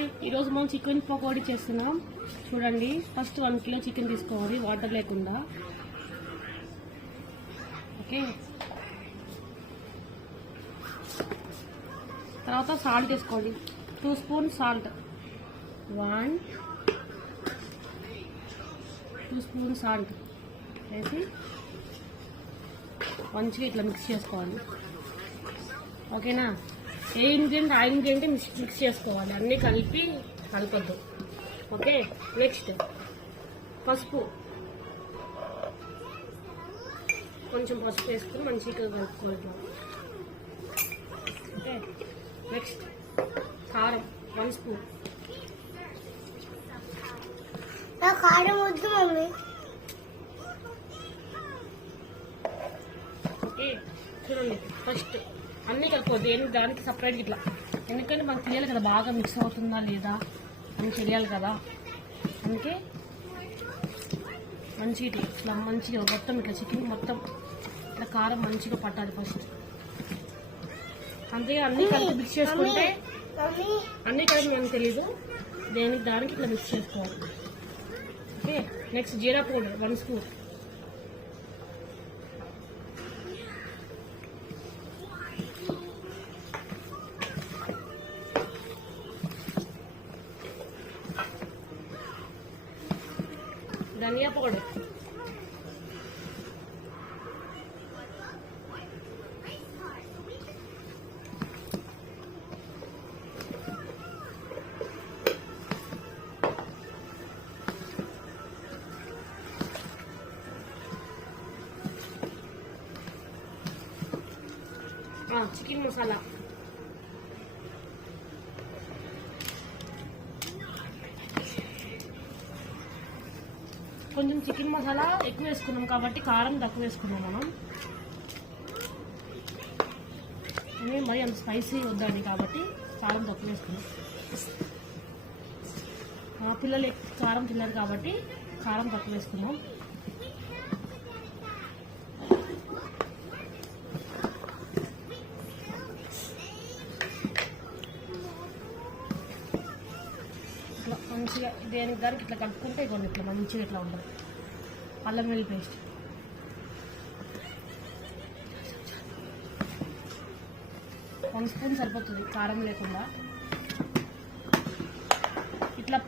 Hi, ఈరోజు మనం chicken pakodi చేస్తున్నాం. చూడండి, ఫస్ట్ 1 కిలో చికెన్ తీసుకోవాలి, వాటర్ లేకుండా. ఓకే, తర్వాత సాల్ట్ వేసుకోండి. 2 స్పూన్ సాల్ట్, 2 స్పూన్ సాల్ట్ వేసి మంచిగా ఇట్లా మిక్స్ చేసుకోవాలి. ఓకేనా? ఏ ఇంగ్రీడియంట్ ఆ ఇంగ్రీడియంట్ మిక్స్ చేసుకోవాలి, అన్నీ కలిపి కలపద్దు. ఓకే, నెక్స్ట్ పసుపు, కొంచెం పసుపు వేసుకుని మంచిగా కలుపుకుంటాం. ఓకే, నెక్స్ట్ కారం 1 స్పూన్. కారం వద్దు మమ్మీ. ఓకే, చూడండి, ఫస్ట్ అన్నీ కలుపుకోవద్దు, దానికి సపరేట్ ఇట్లా, ఎందుకంటే మనకు తెలియాలి కదా బాగా మిక్స్ అవుతుందా లేదా అని తెలియాలి కదా. అందుకే మంచిగా ఇట్లా మంచిగా మొత్తం ఇట్లా చికెన్ మొత్తం ఇట్లా కారం మంచిగా పట్టాలి ఫస్ట్. అంతే, అన్నీ కలిపి మిక్స్ చేసుకుంటే అన్నీ కలిపి మనకు తెలీదు, దానికి ఇట్లా మిక్స్ చేసుకోవాలి. ఓకే, నెక్స్ట్ జీరా పౌడర్ 1 స్పూన్. ధనియా పౌడర్, చికెన్ మసాలా, కొంచెం చికెన్ మసాలా ఎక్కువ వేసుకున్నాం కాబట్టి కారం తక్కువ వేసుకున్నాం మనం. మరి అంత స్పైసీ వద్దని కాబట్టి కారం తక్కువ వేసుకున్నాం. పిల్లలు కారం తిన్నారు కాబట్టి కారం తక్కువ వేసుకున్నాం. ఇట్లా మంచిగా దానికి ఇట్లా కలుపుకుంటే ఇవ్వండి, ఇట్లా మంచిగా ఇట్లా ఉంటుంది. అల్లం వెల్లుల్లి పేస్ట్, వన్ స్పూన్ సరిపోతుంది కారం లేకుండా. ఇట్లా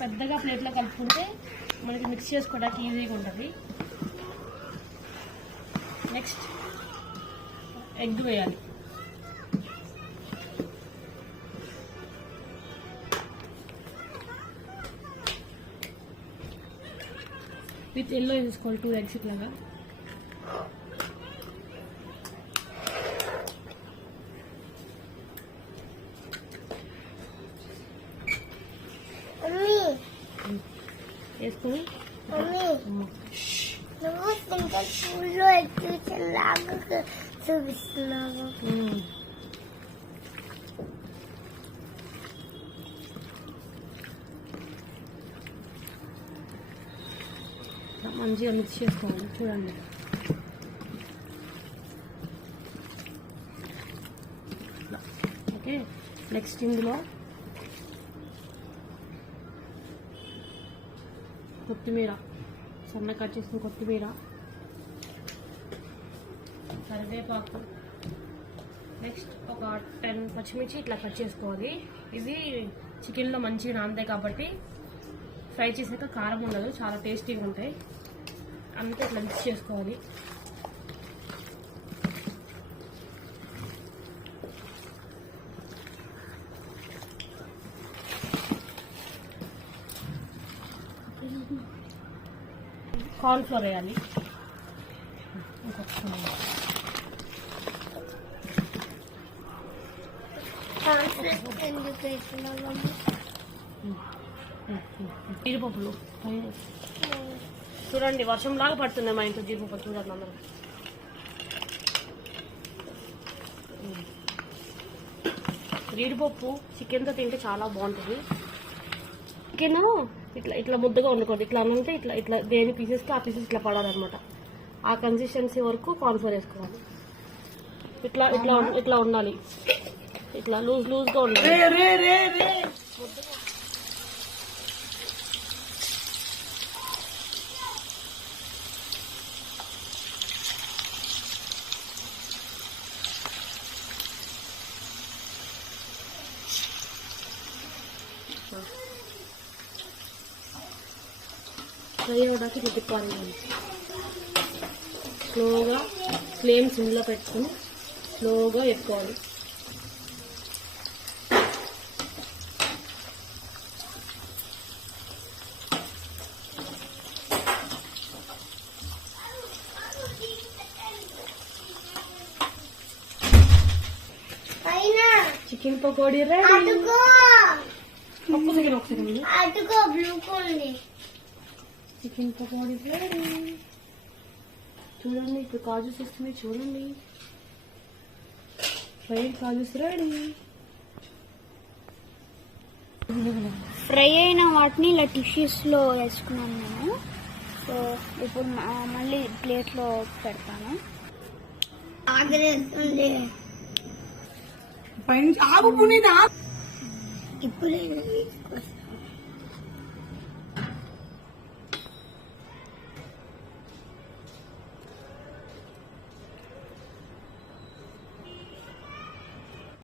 పెద్దగా ప్లేట్లో కలుపుకుంటే మనకి మిక్స్ చేసుకోవడానికి ఈజీగా ఉంటుంది. నెక్స్ట్ ఎగ్ వేయాలి. విత్ ఎల్లో వేసుకోవాలి, 2 eggs ఇట్లాగా. వేసుకొని స్కూల్లో ఎగ్జిబిషన్ లాగా చూపిస్తున్నావు. మంచిగా మిక్స్ చేసుకోవాలి. చూడండి, ఓకే. నెక్స్ట్ ఇందులో కొత్తిమీర, సన్న కట్ చేసిన కొత్తిమీర, కరివేపాకు, నెక్స్ట్ ఒక 10 పచ్చిమిర్చి ఇట్లా కట్ చేసుకోవాలి. ఇవి చికెన్లో మంచిగా నానతాయి కాబట్టి ఫ్రై చేసాక కారం ఉండదు, చాలా టేస్టీగా ఉంటాయి. అంతా ఇట్లా మిక్స్ చేసుకోవాలి. కార్న్ఫ్లోర్ వేయాలి. జీడిపప్పులు చూడండి, వర్షంలాగా పడుతుంది మా ఇంట్లో జీడిపప్పు. చూడండి అందరూ, జీడిపప్పు చికెన్తో తింటే చాలా బాగుంటుంది. చికెన్ ఇట్లా ఇట్లా ముద్దగా ఉండకూడదు, ఇట్లా అంటే ఇట్లా ఇట్లా దేని పీసెస్కి ఆ పీసెస్ ఇట్లా పడాలన్నమాట. ఆ కన్సిస్టెన్సీ వరకు కార్న్ఫ్లోర్ వేసుకోవాలి. ఇట్లా ఇట్లా ఇట్లా ఉండాలి, ఇట్లా లూజ్గా ఉండాలి. ఫ్రై అవ్వడానికి ఇట్లా తిప్పాలి. స్లోగా ఫ్లేమ్ సిమ్లో పెట్టుకుని స్లోగా ఎక్కువాలి. Chicken pakodi ready. అటుకో ఒక సెకండ్ అటుకో బ్లూ కొండి. Chicken pakodi ready. చూడండి ఇప్పుడు కాజూస్ వేస్తున్నాయి చూడండి. Fried kajus ready. ఫ్రై అయిన వాటిని ఇలా టిష్యూస్లో వేసుకున్నాను నేను. సో ఇప్పుడు మళ్ళీ ప్లేట్లో పెడతాను. ఆగలేస్తుంది పైన ఆగు పునీత. ఇప్పుడు